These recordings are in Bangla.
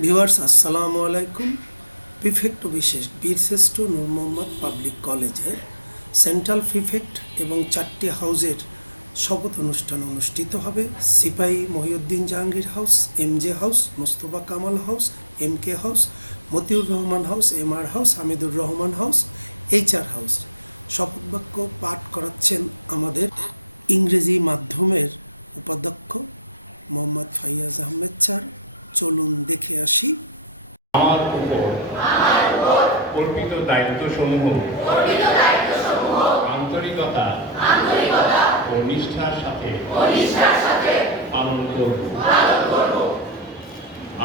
ভিউয়ার্স, আসসালামু আলাইকুম। প্রিফেক্ট বিশেষ বীরশ্রেষ্ঠ নূর মোহাম্মদ পাবলিক কলেজের সেন্ট্রাল প্রিফেক্ট এবং চারটি হাউজের শপথ অনুষ্ঠান অনুষ্ঠিত হবে। Sipahi Mohiuddin Jahangir house M J house, Mostafa Kamal house M K house, Motiur Rahman house M R house, Hamidur Rahman house H R house. শপথ বাক্য পাঠ করাচ্ছেন আমাদের ইংরেজি মাধ্যমের উপাধ্যক্ষ মোহাম্মদ ফাইয়াজ আহমেদ স্যার। চলুন দেখে আসি। আমার উপর অর্পিত দায়িত্বসমূহ। আন্তরিকতা ও নিষ্ঠার সাথে পালন করব।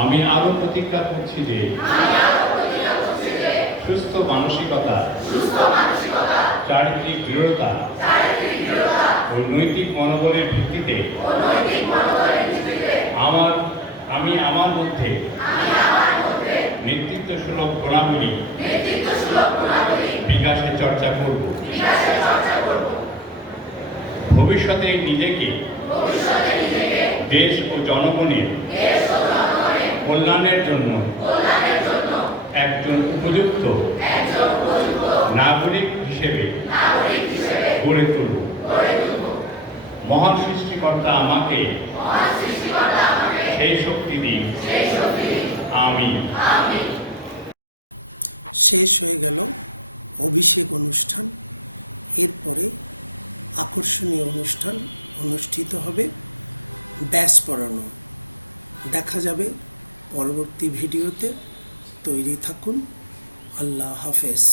আমি আরও প্রতিজ্ঞা করছি যে সুস্থ মানসিকতা, চারিত্রিক দৃঢ়তা ও নৈতিক মনোবলের ভিত্তিতে আমার আমি আমার মধ্যে নেতৃত্ব সুলভ গুণাবলী বিকাশের চর্চা করব। ভবিষ্যতে নিজেকে দেশ ও জনগণের কল্যাণের জন্য একজন উপযুক্ত নাগরিক হিসেবে গড়ে তুলব। মহান সৃষ্টিকর্তা আমাকে সেই শক্তি দিন। আমি শেষ হয়ে গেল অভিষেক অনুষ্ঠান। এরপরে আকর্ষণীয় অনুষ্ঠান অনুষ্ঠিত হবে ব্যাস পড়ানো। দেখা যাবে পরবর্তী ভিডিওতে। তৈরি থাকুন। আল্লাহ হাফেজ।